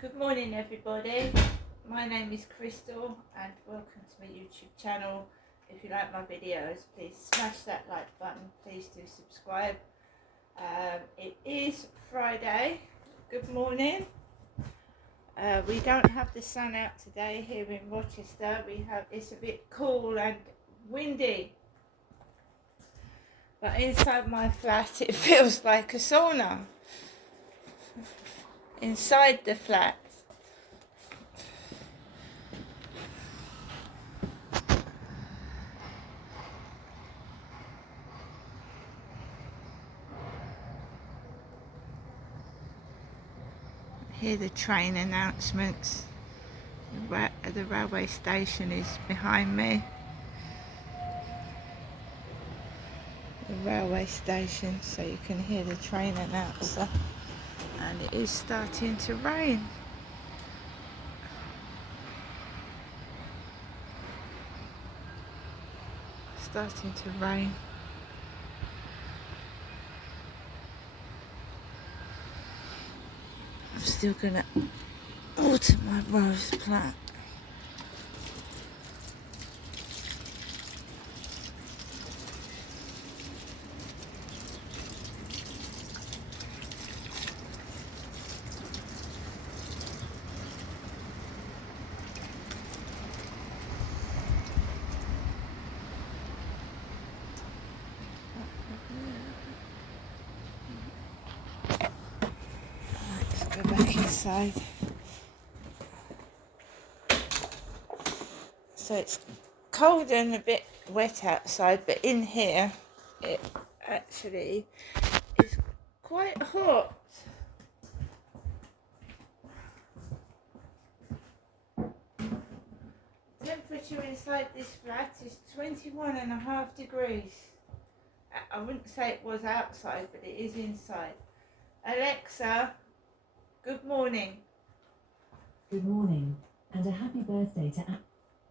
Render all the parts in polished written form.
Good morning everybody, my name is Crystal and welcome to my YouTube channel. If you like my videos, please smash that like button, please do subscribe. It is Friday, good morning. We don't have the sun out today here in Rochester. It's a bit cool and windy, but inside my flat it feels like a sauna. Inside the flat hear the train announcements. The railway station is behind me. The railway station, so you can hear the train announcer, and it is starting to rain. Starting to rain. I'm still gonna water my rose plant. Let's go back inside. So it's cold and a bit wet outside, but in here it actually is quite hot. Temperature inside this flat is 21.5 degrees. I wouldn't say it was outside, but it is inside. Alexa, good morning. Good morning, and a happy birthday to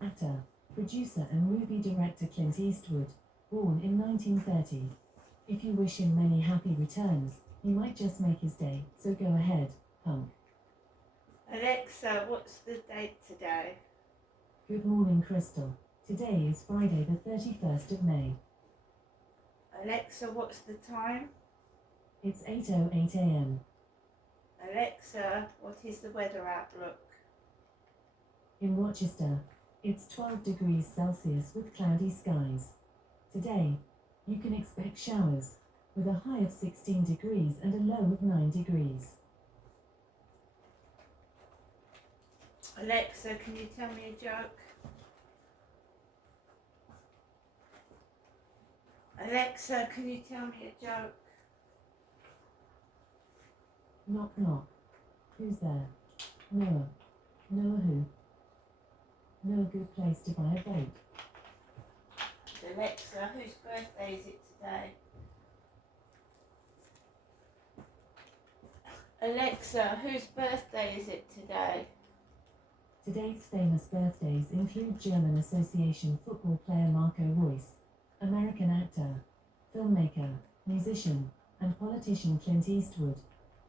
actor, producer and movie director Clint Eastwood, born in 1930. If you wish him many happy returns, you might just make his day, so go ahead, punk. Alexa, what's the date today? Good morning, Crystal. Today is Friday the 31st of May. Alexa, what's the time? It's 8:08 a.m. Alexa, what is the weather outlook? In Rochester, it's 12 degrees Celsius with cloudy skies. Today, you can expect showers, with a high of 16 degrees and a low of 9 degrees. Alexa, can you tell me a joke? Alexa, can you tell me a joke? Knock knock. Who's there? Noah. Noah who? No good place to buy a boat. Alexa, whose birthday is it today? Alexa, whose birthday is it today? Today's famous birthdays include German Association football player Marco Reus, American actor, filmmaker, musician, and politician Clint Eastwood,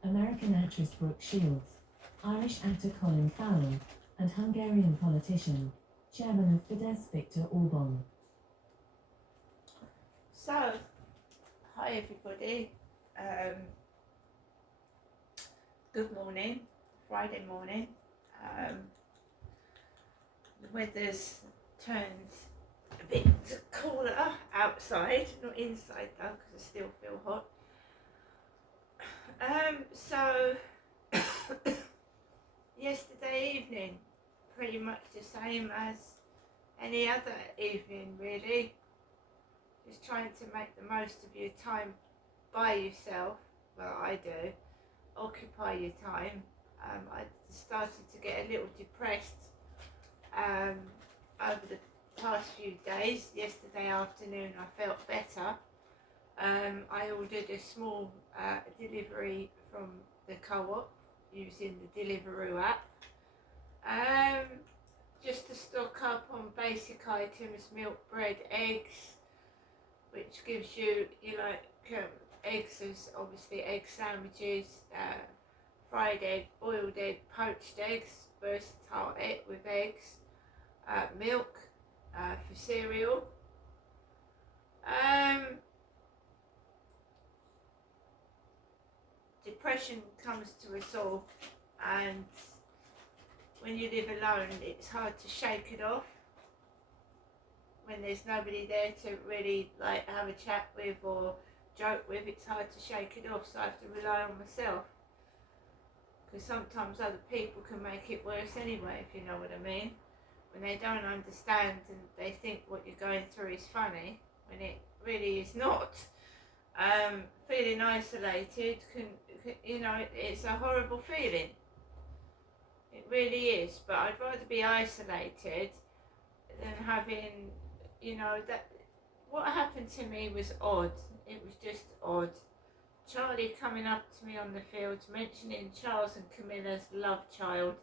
American actress Brooke Shields, Irish actor Colin Farrell, and Hungarian politician, chairman of Fidesz Viktor Orban. So, hi everybody. Good morning, Friday morning. The weather's turned a bit cooler outside, not inside though, because I still feel hot. So yesterday evening, pretty much the same as any other evening really. Just trying to make the most of your time by yourself. Well, I do. Occupy your time. I started to get a little depressed over the past few days. Yesterday afternoon I felt better. I ordered a small delivery from the co-op using the Deliveroo app, just to stock up on basic items, milk, bread, eggs, which gives you, eggs as obviously egg sandwiches, fried egg, boiled egg, poached eggs, versatile egg with eggs, milk for cereal. Depression comes to us all, and when you live alone it's hard to shake it off. When there's nobody there to really like have a chat with or joke with, it's hard to shake it off, so I have to rely on myself, because sometimes other people can make it worse anyway, if you know what I mean, when they don't understand and they think what you're going through is funny when it really is not. Feeling isolated can, you know, it's a horrible feeling, it really is, but I'd rather be isolated than having, you know, that. What happened to me was odd. It was just odd. Charlie coming up to me on the field, mentioning Charles and Camilla's love child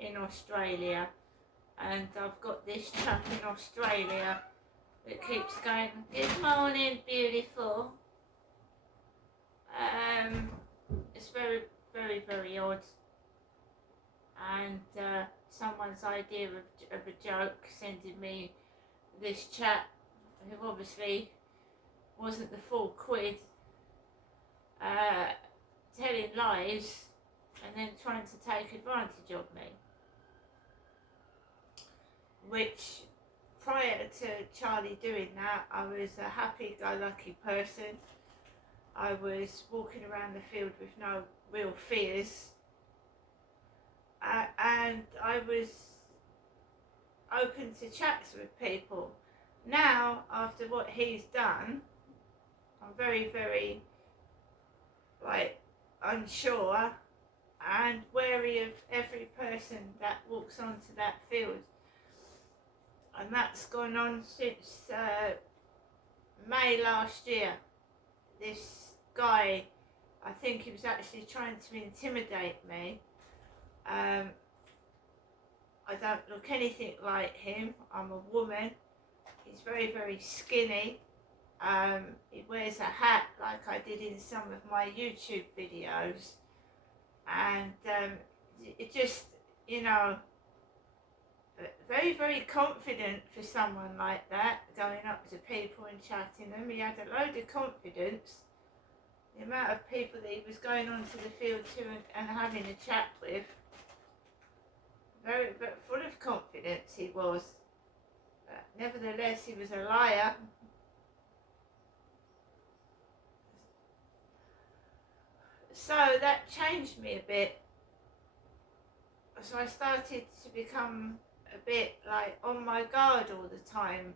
in Australia, and I've got this chap in Australia that keeps going, "Good morning, beautiful." It's very, very, very odd, and someone's idea of a joke, sending me this chap who obviously wasn't the full quid, telling lies and then trying to take advantage of me, which prior to Charlie doing that, I was a happy-go-lucky person. I was walking around the field with no real fears, and I was open to chats with people. Now, after what he's done, I'm very, very unsure and wary of every person that walks onto that field, and that's gone on since May last year. This guy, I think he was actually trying to intimidate me. I don't look anything like him. I'm a woman. He's very, very skinny. He wears a hat like I did in some of my YouTube videos, and it just, you know, very, very confident for someone like that, going up to people and chatting them. He had a load of confidence. The amount of people that he was going onto the field to and having a chat with, very, very full of confidence he was. But nevertheless, he was a liar. So that changed me a bit. So I started to become a bit like on my guard all the time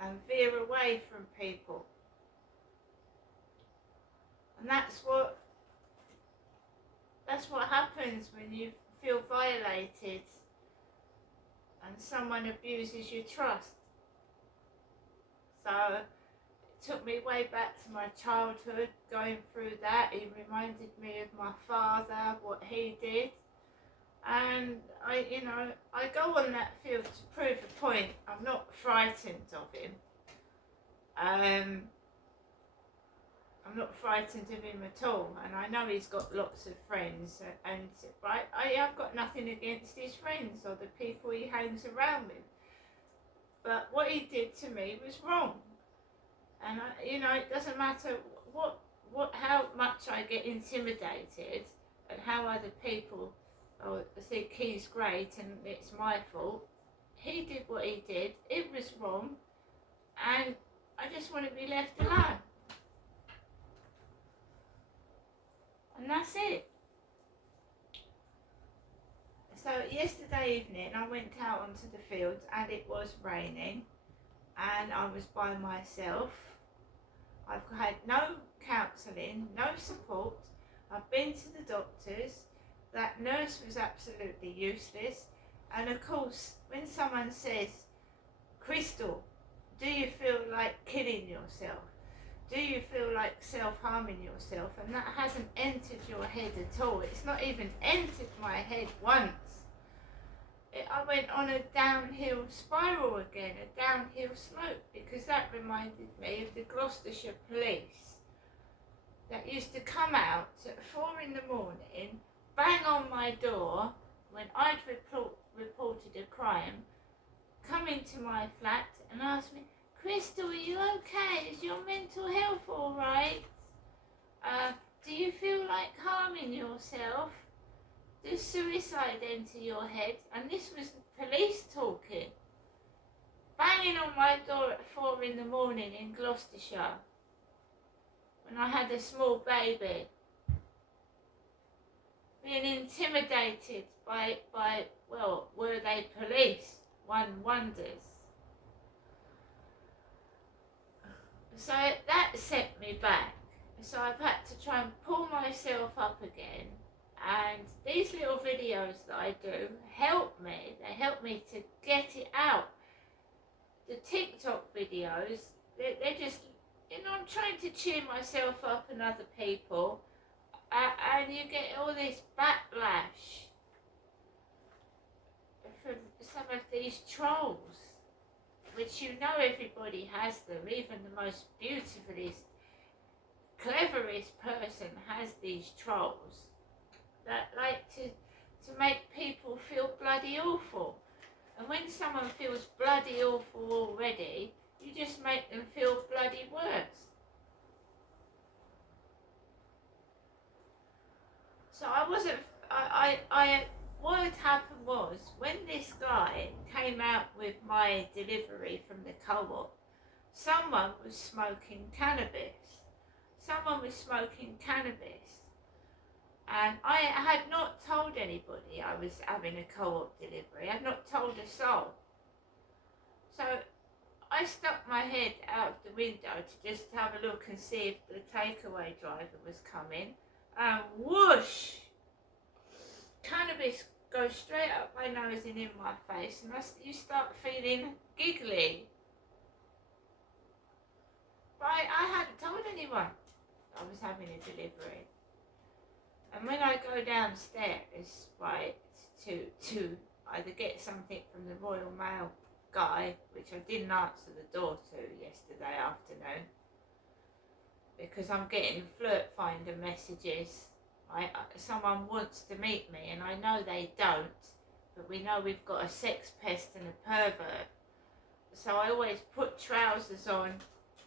and veer away from people. And that's what happens when you feel violated and someone abuses your trust. So it took me way back to my childhood, going through that. It reminded me of my father, what he did. And I go on that field to prove a point. I'm not frightened of him. I'm not frightened of him at all, and I know he's got lots of friends, and I have got nothing against his friends or the people he hangs around with. But what he did to me was wrong, and it doesn't matter how much I get intimidated and how other people think he's great and it's my fault. He did what he did. It was wrong, and I just want to be left alone. And that's it. So yesterday evening I went out onto the fields and it was raining and I was by myself. I've had no counselling, no support. I've been to the doctors. That nurse was absolutely useless. And of course, when someone says, "Crystal, do you feel like killing yourself? Do you feel like self-harming yourself?" And that hasn't entered your head at all. It's not even entered my head once. I went on a downhill spiral again, a downhill slope, because that reminded me of the Gloucestershire police that used to come out at 4 in the morning, bang on my door when I'd reported a crime, come into my flat and ask me, Crystal, are you okay? Is your mental health all right? Do you feel like harming yourself? Does suicide enter your head? And this was the police talking, banging on my door at 4 in the morning in Gloucestershire when I had a small baby, being intimidated by well, were they police? One wonders. So that set me back. So I've had to try and pull myself up again. And these little videos that I do help me. They help me to get it out. The TikTok videos, they're just, I'm trying to cheer myself up and other people. And you get all this backlash from some of these trolls, which everybody has them. Even the most beautifulest, cleverest person has these trolls that like to make people feel bloody awful. And when someone feels bloody awful already, you just make them feel bloody worse. So what had happened was, when this guy came out with my delivery from the co-op, someone was smoking cannabis. And I had not told anybody I was having a co-op delivery. I had not told a soul. So I stuck my head out of the window to just have a look and see if the takeaway driver was coming. And whoosh! Cannabis goes straight up my nose and in my face, and you start feeling giggly. But I hadn't told anyone I was having a delivery. And when I go downstairs, right, to either get something from the Royal Mail guy, which I didn't answer the door to yesterday afternoon, because I'm getting flirt finder messages. Right? Someone wants to meet me, and I know they don't, but we know we've got a sex pest and a pervert. So I always put trousers on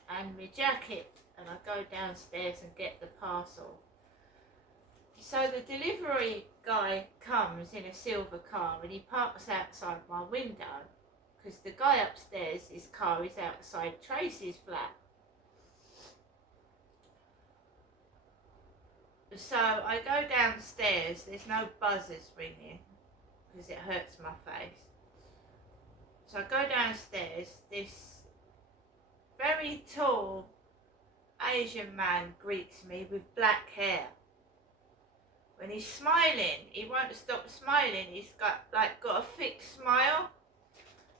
and my jacket, and I go downstairs and get the parcel. So the delivery guy comes in a silver car, and he parks outside my window, because the guy upstairs, his car is outside Tracy's flat. So I go downstairs, there's no buzzers ringing because it hurts my face. So I go downstairs, this very tall Asian man greets me with black hair. When he's smiling, he won't stop smiling. He's got a fixed smile.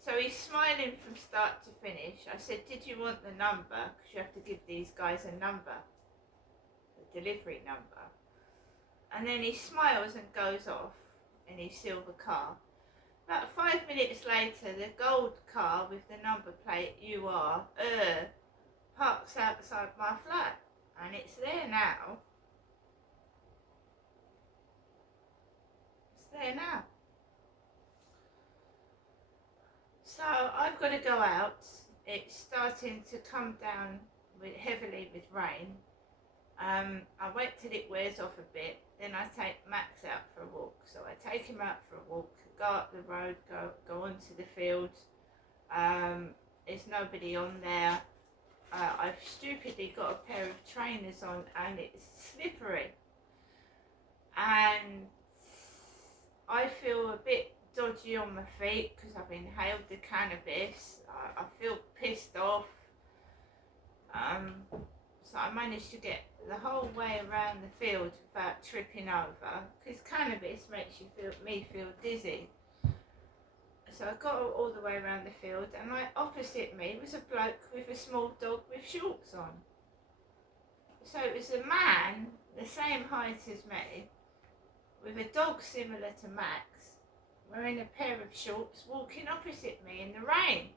So he's smiling from start to finish. I said, did you want the number? Because you have to give these guys a number. Delivery number. And then he smiles and goes off in his silver car. About 5 minutes later, the gold car with the number plate UR parks outside my flat, and it's there now. So I've got to go out. It's starting to come down heavily with rain. I wait till it wears off a bit, then I take Max out for a walk. So I take him out for a walk, go up the road, go onto the field. There's nobody on there. I've stupidly got a pair of trainers on, and it's slippery. And I feel a bit dodgy on my feet because I've inhaled the cannabis. I feel pissed off. So I managed to get the whole way around the field without tripping over, because cannabis makes me feel dizzy. So I got all the way around the field, and opposite me was a bloke with a small dog with shorts on. So it was a man the same height as me, with a dog similar to Max, wearing a pair of shorts, walking opposite me in the rain.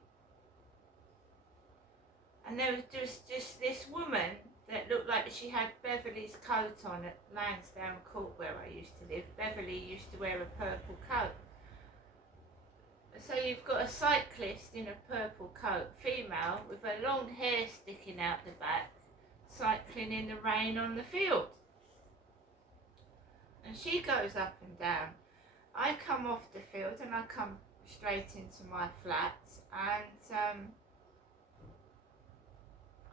And there was just this woman that looked like she had Beverly's coat on at Lansdowne Court where I used to live. Beverly used to wear a purple coat. So you've got a cyclist in a purple coat, female, with her long hair sticking out the back, cycling in the rain on the field. And she goes up and down. I come off the field and I come straight into my flat, and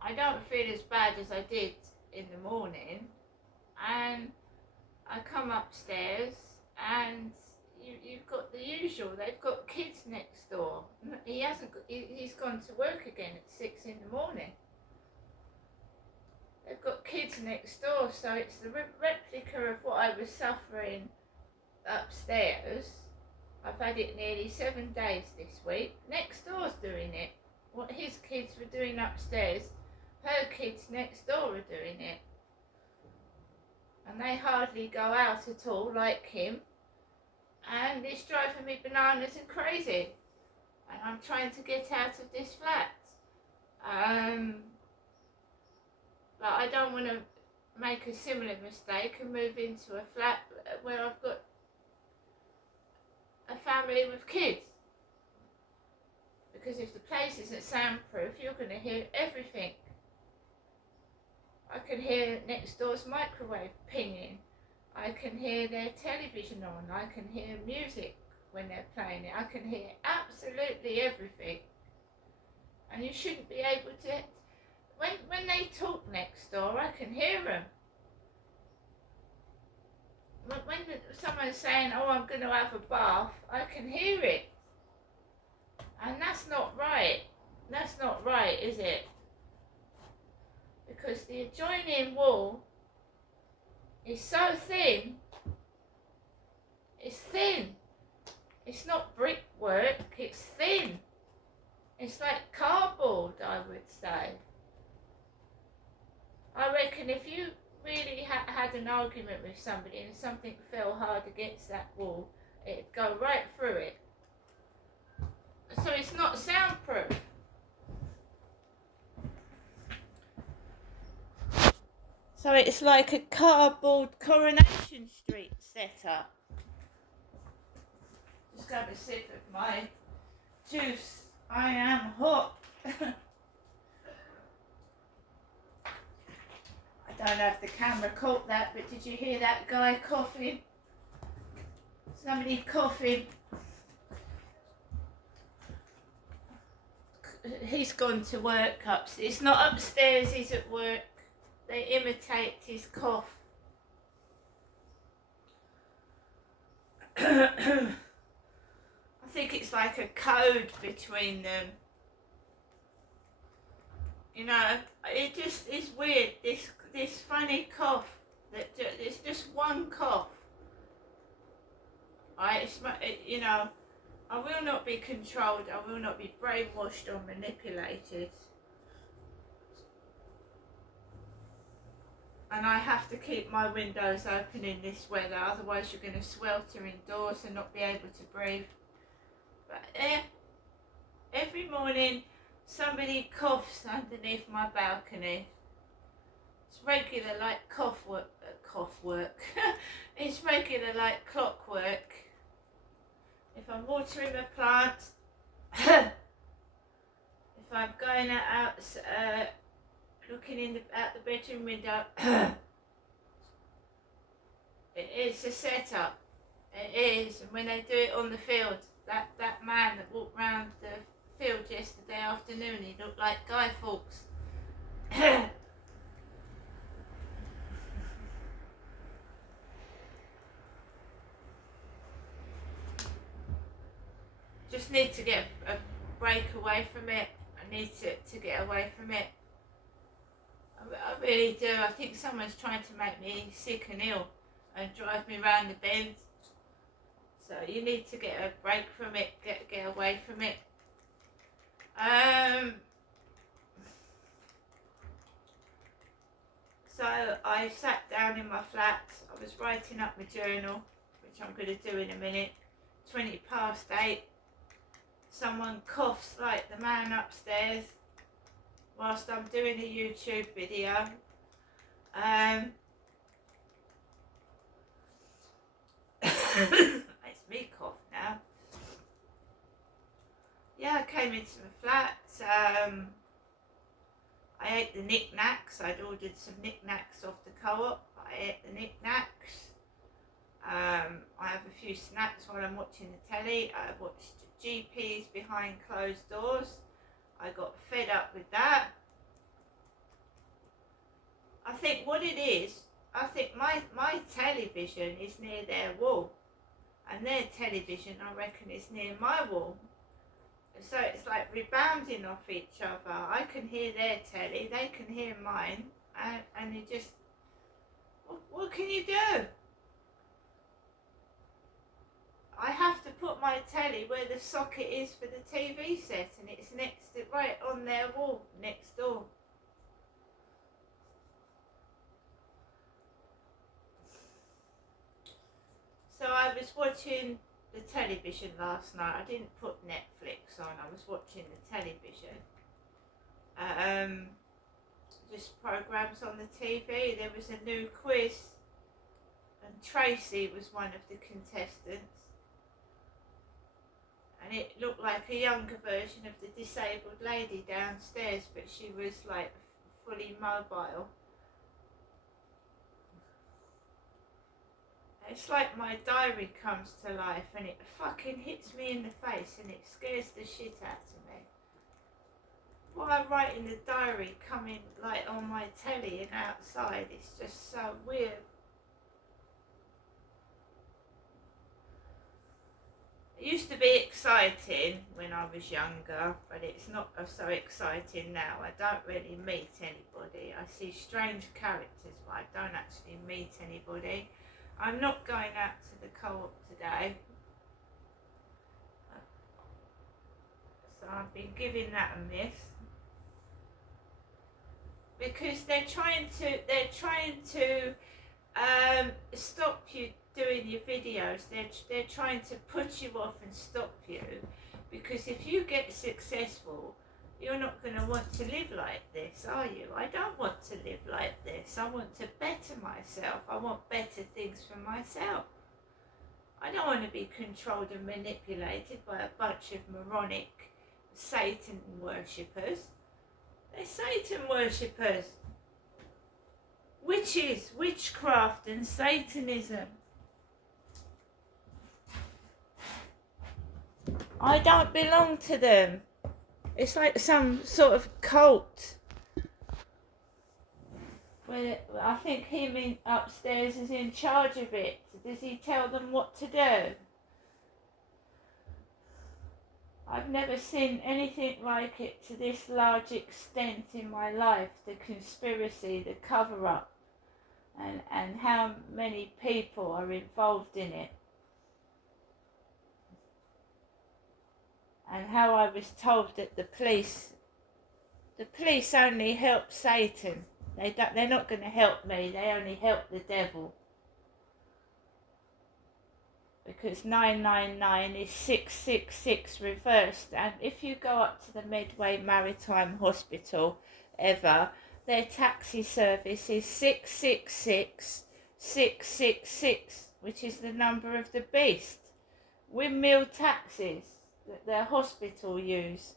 I don't feel as bad as I did in the morning, and I come upstairs and you've got the usual. They've got kids next door. He's gone to work again at 6 in the morning. They've got kids next door, so it's the replica of what I was suffering upstairs. I've had it nearly 7 days this week. Next door's doing it. What his kids were doing upstairs, her kids next door are doing it. And they hardly go out at all like him. And it's driving me bananas and crazy. And I'm trying to get out of this flat. But I don't want to make a similar mistake and move into a flat where I've got a family with kids. Because if the place isn't soundproof, you're going to hear everything. I can hear next door's microwave pinging. I can hear their television on. I can hear music when they're playing it. I can hear absolutely everything. And you shouldn't be able to... When they talk next door, I can hear them. When someone's saying, oh, I'm going to have a bath, I can hear it. And that's not right. That's not right, is it? Because the adjoining wall is so thin. It's thin. It's not brickwork, it's thin. It's like cardboard, I would say. I reckon if you really had an argument with somebody and something fell hard against that wall, it'd go right through it. So it's not soundproof. So it's like a cardboard Coronation Street setup. Just have a sip of my juice. I am hot. I don't know if the camera caught that, but did you hear that guy coughing? Somebody coughing. He's gone to work upstairs. It's not upstairs, he's at work. They imitate his cough. I think it's like a code between them. You know, it just is weird, this funny cough. It's just one cough. Right? You know, I will not be controlled. I will not be brainwashed or manipulated. And I have to keep my windows open in this weather, otherwise you're going to swelter indoors and not be able to breathe. But every morning somebody coughs underneath my balcony. It's regular like cough work. It's regular like clockwork. If I'm watering a plant, if I'm going out looking out the bedroom window, it's a setup. It is. And when they do it on the field, that man that walked round the field yesterday afternoon, he looked like Guy Fawkes. Just need to get a break away from it. I need to get away from it. I really do. I think someone's trying to make me sick and ill and drive me round the bend. So you need to get a break from it, get away from it. So I sat down in my flat. I was writing up my journal, which I'm going to do in a minute. 8:20. Someone coughs like the man upstairs whilst I'm doing a YouTube video. Makes me cough now. Yeah, I came into the flat. I ate the knickknacks. I'd ordered some knickknacks off the co-op. I ate the knickknacks. I have a few snacks while I'm watching the telly. I watched GPs behind closed doors. I got fed up with that. I think what it is, I think my television is near their wall, and their television, I reckon, is near my wall. So it's like rebounding off each other. I can hear their telly, they can hear mine, and you just, what can you do? I have to put my telly where the socket is for the TV set, and it's next to, right on their wall, next door. So I was watching the television last night. I didn't put Netflix on. I was watching the television. Just programs on the TV. There was a new quiz, and Tracy was one of the contestants. And it looked like a younger version of the disabled lady downstairs, but she was like fully mobile. It's like my diary comes to life and it fucking hits me in the face and it scares the shit out of me. What I write in the diary coming like on my telly and outside, it's just so weird. It used to be exciting when I was younger, but it's not so exciting now. I don't really meet anybody. I see strange characters, but I don't actually meet anybody. I'm not going out to the co-op today, so I've been giving that a miss, because they're trying to stop you doing your videos. They're trying to put you off and stop you, because if you get successful, you're not going to want to live like this, are you? I don't want to live like this. I want to better myself. I want better things for myself. I don't want to be controlled and manipulated by a bunch of moronic Satan worshippers. They're Satan worshippers. Witches, witchcraft and Satanism. I don't belong to them. It's like some sort of cult. Where I think him upstairs is in charge of it. Does he tell them what to do? I've never seen anything like it to this large extent in my life. The conspiracy, the cover-up, and how many people are involved in it. And how I was told that the police only help Satan. They're not going to help me. They only help the devil. Because 999 is 666 reversed. And if you go up to the Medway Maritime Hospital ever, their taxi service is 666 666, which is the number of the beast. Windmill taxis that their hospital use.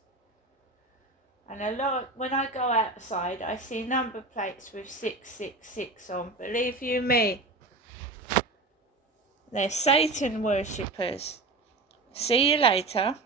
And a lot, when I go outside, I see number plates with 666 on. Believe you me, they're Satan worshippers. See you later.